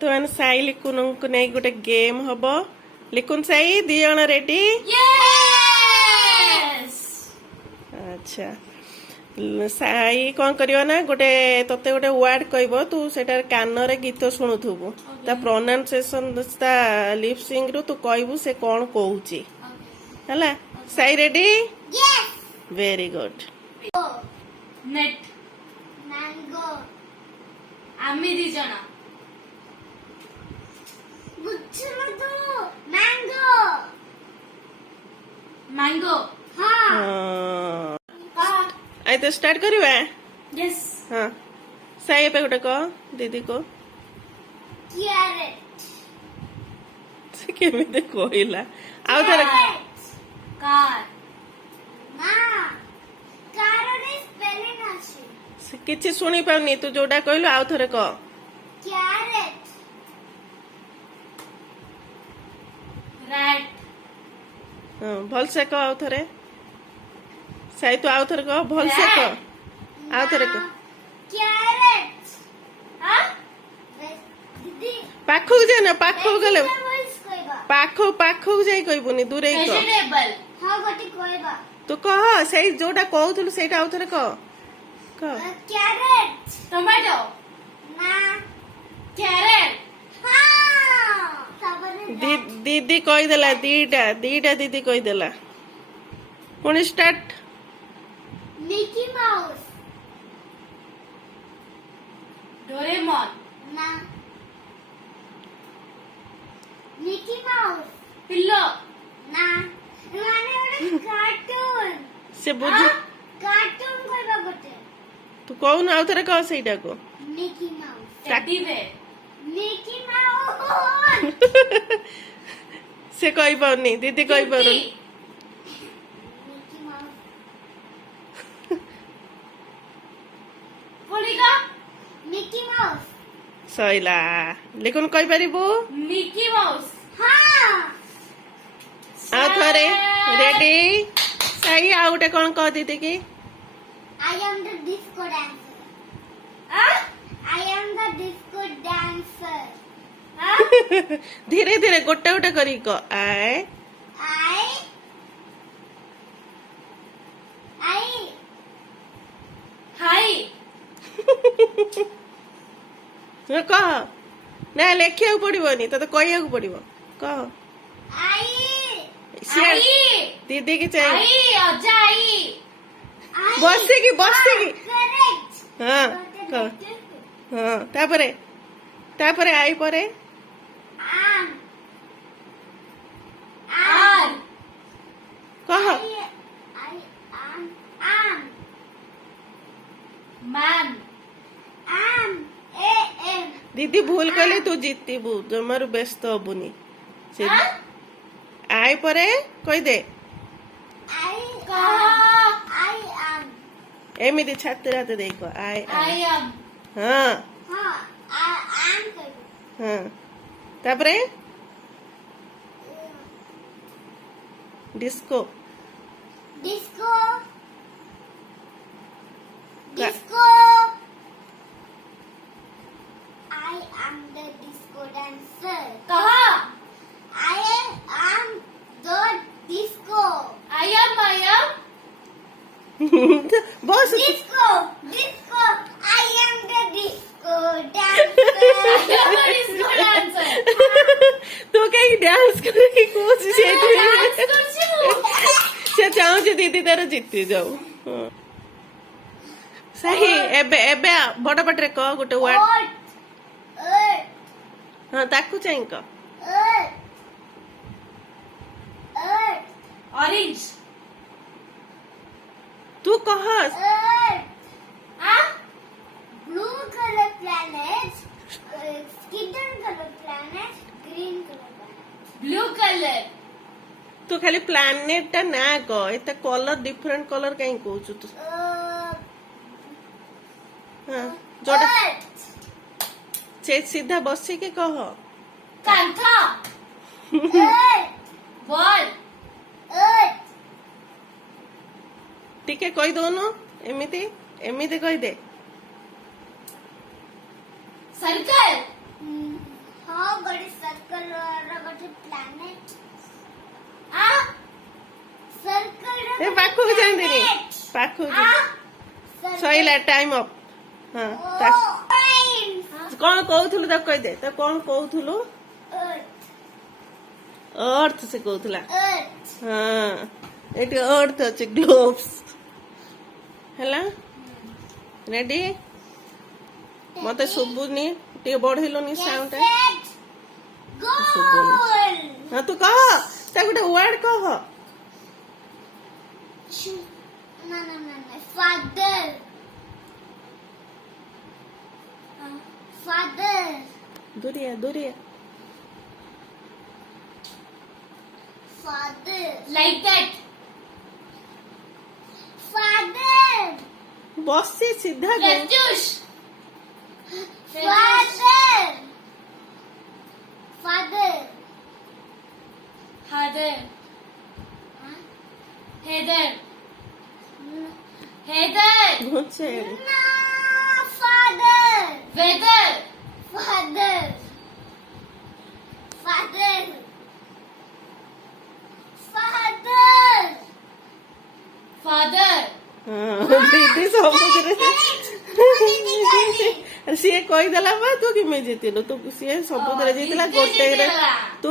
बर्तमान साई लिकुन को नहीं गोटे गेम हम लिकुन साई दी जण रेडी अच्छा साई कौन करियो ना गोटे तते गोटे वर्ड कहबो तू सेटार कान रे गीत शुणुथुबु ता प्रोनाउंसिएशन ता लिप सिंग रु तू कहबु से कौन कहूची हला Sai ready yes very good net mango आम्ही दी जण गुच्छमतो मैंगो मैंगो हाँ आई तो स्टार्ट करिवा यस हां साई पे गोटे को दीदी को कैरेट से केमिते कहला आउ थरे कार ना कार रे स्पेलिंग अछि किछि सुनी पाउनी तू जोडा कहलु आउ थरे को कैरेट रैट हां भल से को आउ थरे साई तो आउ थरे को भल से को आउ थरे को कैरेट हां दीदी पाखु जे ना पाखु गले वेजिटेबल्स कहबा पाखु जाई कहबुनी दूरे को वेजिटेबल हां गोटी कहबा तू कह सही जोटा कहउथलु सेटा आउ थरे को कैरेट टोमेटो ना कैरेट हां सबरे दीदी कहि देला दीटा दीदी कहि देला पुणी स्टार्ट मिकी माउस डोरेमोन ना मिकी माउस पिल्लो ना माने ओडे कार्टून से बुझ कार्टून कहबा गोटे तू कहू ना आउ थरे कह सेटा को Mickey Mouse teddy bear Mickey Mouse से कहि पाउनी दीदी कहि पाउनी मिकी माउस कोलिका मिकी माउस सइला लेकिन कहि परिबो मिकी माउस हां आउ थरे रेडी सही आउ गोटे कोन कह दीदी की I am the disco dancer I am the disco dancer धीरे धीरे गोटे गोटे करी को आए आई हाय कह ना लेखिया पड़ोनी तो कह पड़ो कह आई दीदी की चाहिए आई अजा आई बसिकी करेक्ट हाँ कह हाँ तापरे आई परे आम आर कह आई आम मैन आम ए एम दीदी भूल कले तू जीतबू जमारू व्यस्त हबुनी से आई परे कहि दे आई आई आम एमिति छात्र हाथ देखो आई आई एम हाँ हाँ आम कहबो हाँ तापरे disco disco disco I am the disco dancer कहा I am the disco. I am बस Disco. I am the disco dancer. Disco dancer तू कहीं डांस करके कोशिश डांस करछु से चाहूँ दीदी तार जीति जाऊ हाँ। सही एबे एबे बड़ पटरे कह गोटे वर्ड Earth. हाँ ताकू चाहिए कह Earth. Earth. ऑरेंज तू कह Earth. हां Blue color planet. Kitten color planet. Green color planet. Blue colour तू खाली प्लानेट टा ना कह एत कलर डिफरेंट कलर कहीं कहू तू हाँ जोड़ा Earth. से सीधा बसी के कह कांथा Earth. Ball Earth. टिके कहि दोनो एमिति एमिति कहि दे सर्कल ପାଖକୁ ଯାଆନ୍ତିନି ପାଖକୁ ସଇଲା ଟାଇମ ଅଫ୍ ହଁ କଣ କହୁଥିଲୁ ତାକୁ କହିଦେ ତାକୁ କଣ କହୁଥିଲୁ ଅର୍ଥ ସେ କହୁଥିଲା ହଁ ଏଠି ଅର୍ଥ ଅଛି ଗ୍ଲୋଭ୍ସ ହେଲା ରେଡି ମତେ ଶୁଭୁନି ଟିକେ ବଢେଇଲୁନି ସାଉଣ୍ଡ ଶୁଭୁନି ହଁ ତୁ କହ ତା ଗୋଟେ ୱାର୍ଡ କହ Father. Father. दुरिया दुरिया Father. Like that. Father. बसी सीधा गो Pratyush. Father. Father. Heather. Heather. Heather. घुसे No. Father. Weather. Father. Father. Father. Father. दीदी ସବୁଥିରେ ସିଏ କହିଦେଲା ବା ତୁ କେମିତି ଜିତିଲୁ ତୁ ସିଏ ସବୁଥିରେ ଜିତିଲା ଜିତି ଗୋଟେ ଜିତିଲା। ତୁ